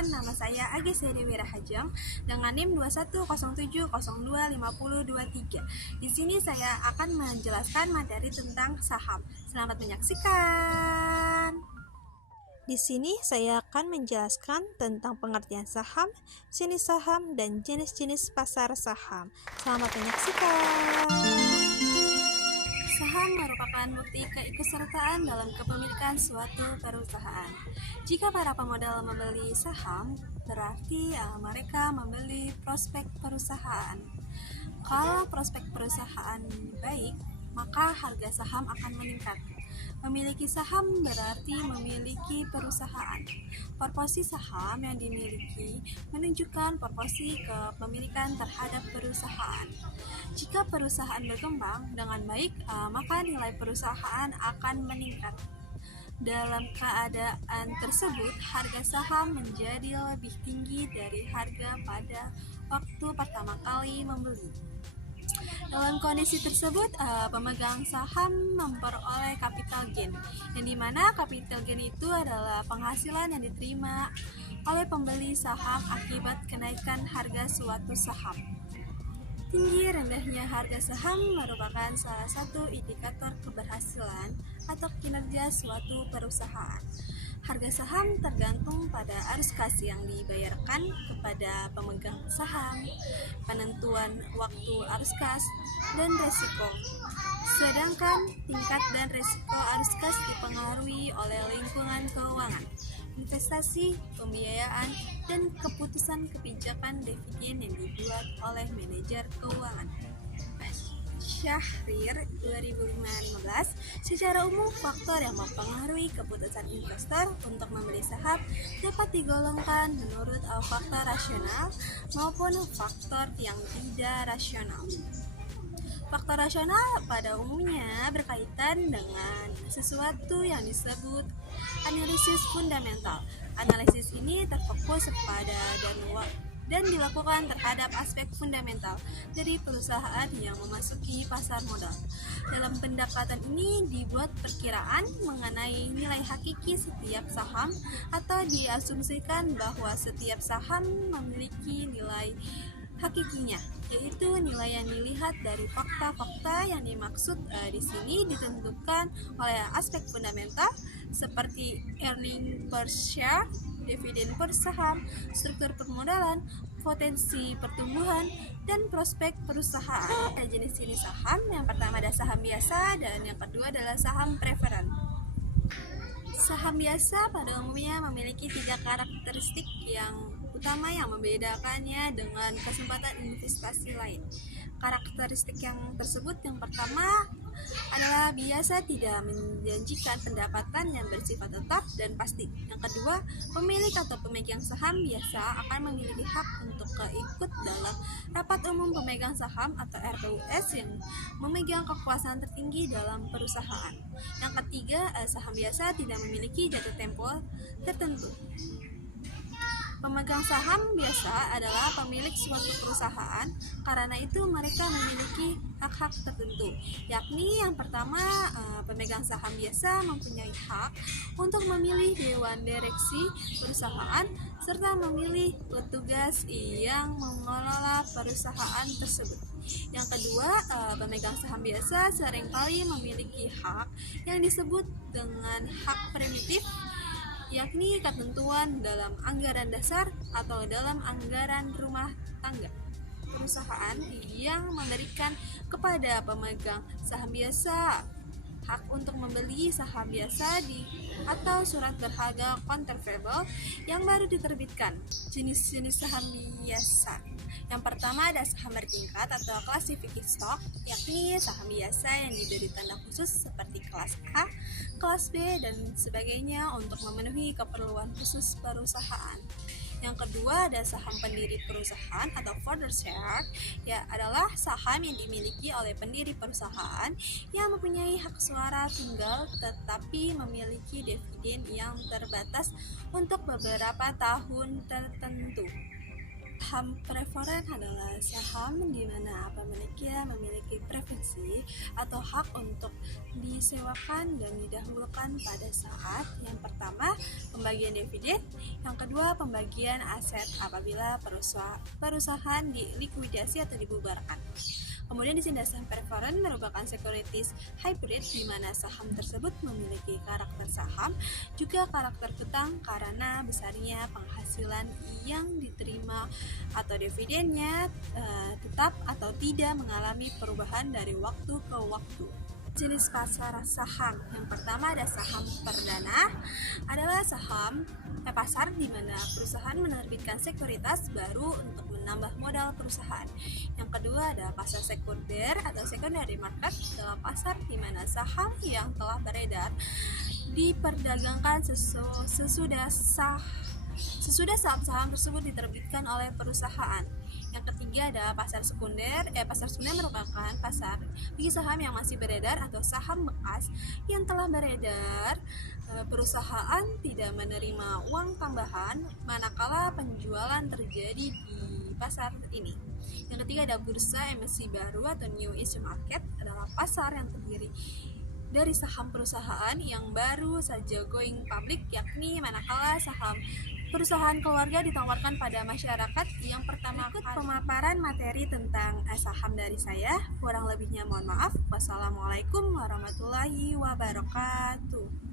Perkenalkan, nama saya Agis Dewi Rahajam dengan NIM 2107025023. Di sini saya akan menjelaskan materi tentang saham. Selamat menyaksikan. Di sini saya akan menjelaskan tentang pengertian saham, jenis saham, dan jenis-jenis pasar saham. Selamat menyaksikan. Saham merupakan bukti keikutsertaan dalam kepemilikan suatu perusahaan. Jika para pemodal membeli saham, berarti mereka membeli prospek perusahaan. Kalau prospek perusahaan baik, maka harga saham akan meningkat. Memiliki saham berarti memiliki perusahaan. Proporsi saham yang dimiliki menunjukkan proporsi kepemilikan terhadap perusahaan. Jika perusahaan berkembang dengan baik, maka nilai perusahaan akan meningkat. Dalam keadaan tersebut, harga saham menjadi lebih tinggi dari harga pada waktu pertama kali membeli. Dalam kondisi tersebut, pemegang saham memperoleh capital gain, yang dimana capital gain itu adalah penghasilan yang diterima oleh pembeli saham akibat kenaikan harga suatu saham. Tinggi rendahnya harga saham merupakan salah satu indikator keberhasilan atau kinerja suatu perusahaan. Harga saham tergantung pada arus kas yang dibayarkan kepada pemegang saham, penentuan waktu arus kas, dan resiko. Sedangkan tingkat dan resiko arus kas dipengaruhi oleh lingkungan keuangan, investasi, pembiayaan, dan keputusan kebijakan dividen yang dibuat oleh manajer keuangan. Syahrir 2015. Secara umum, faktor yang mempengaruhi keputusan investor untuk membeli saham dapat digolongkan menurut faktor rasional maupun faktor yang tidak rasional. Faktor rasional pada umumnya berkaitan dengan sesuatu yang disebut analisis fundamental. Analisis ini terfokus pada dan dilakukan terhadap aspek fundamental dari perusahaan yang memasuki pasar modal. Dalam pendekatan ini dibuat perkiraan mengenai nilai hakiki setiap saham atau diasumsikan bahwa setiap saham memiliki nilai hakikinya, yaitu nilai yang dilihat dari fakta-fakta yang dimaksud di sini ditentukan oleh aspek fundamental seperti earning per share, dividen per saham, struktur permodalan, potensi pertumbuhan, dan prospek perusahaan. Ada jenis-jenis saham. Yang pertama ada saham biasa dan yang kedua adalah saham preferen. Saham biasa pada umumnya memiliki 3 karakteristik yang utama yang membedakannya dengan kesempatan investasi lain. Karakteristik yang tersebut yang pertama adalah biasa tidak menjanjikan pendapatan yang bersifat tetap dan pasti. Yang kedua, pemilik atau pemegang saham biasa akan memiliki hak untuk ikut dalam rapat umum pemegang saham atau RPUS yang memegang kekuasaan tertinggi dalam perusahaan. Yang ketiga, saham biasa tidak memiliki jatuh tempo tertentu. Pemegang saham biasa adalah pemilik suatu perusahaan, karena itu mereka memiliki hak-hak tertentu, yakni yang pertama, pemegang saham biasa mempunyai hak untuk memilih dewan direksi perusahaan serta memilih petugas yang mengelola perusahaan tersebut. Yang kedua, pemegang saham biasa seringkali memiliki hak yang disebut dengan hak primitif, yakni ketentuan dalam anggaran dasar atau dalam anggaran rumah tangga perusahaan yang memberikan kepada pemegang saham biasa hak untuk membeli saham biasa atau surat berharga convertible yang baru diterbitkan. Jenis-jenis saham biasa. Yang pertama ada saham bertingkat atau classified stock, yakni saham biasa yang diberi tanda khusus seperti kelas A, kelas B, dan sebagainya untuk memenuhi keperluan khusus perusahaan. Yang kedua ada saham pendiri perusahaan atau founder share, adalah saham yang dimiliki oleh pendiri perusahaan yang mempunyai hak suara tunggal tetapi memiliki dividen yang terbatas untuk beberapa tahun tertentu. Saham preferen adalah saham di mana pemiliknya memiliki preferensi opsi atau hak untuk disewakan dan didahulukan pada saat yang pertama pembagian dividen, yang kedua pembagian aset apabila perusahaan dilikuidasi atau dibubarkan. Kemudian di sini ada saham preferred merupakan securities hybrid di mana saham tersebut memiliki karakter saham juga karakter hutang karena besarnya penghasilan yang diterima atau dividennya tetap atau tidak mengalami perubahan dari waktu ke waktu. Jenis pasar saham yang pertama ada saham perdana, adalah pasar di mana perusahaan menerbitkan sekuritas baru untuk menambah modal perusahaan. Yang kedua ada pasar sekunder atau secondary market, adalah pasar di mana saham yang telah beredar diperdagangkan sesudah saham-saham tersebut diterbitkan oleh perusahaan. Yang ketiga ada pasar sekunder. Pasar sekunder merupakan pasar bagi saham yang masih beredar atau saham bekas yang telah beredar. Perusahaan tidak menerima uang tambahan manakala penjualan terjadi di pasar ini. Yang ketiga ada bursa emisi baru atau new issue market, adalah pasar yang terdiri dari saham perusahaan yang baru saja going public, yakni manakala saham perusahaan keluarga ditawarkan pada masyarakat. Yang pertama, ikut pemaparan materi tentang saham dari saya. Kurang lebihnya mohon maaf. Wassalamualaikum warahmatullahi wabarakatuh.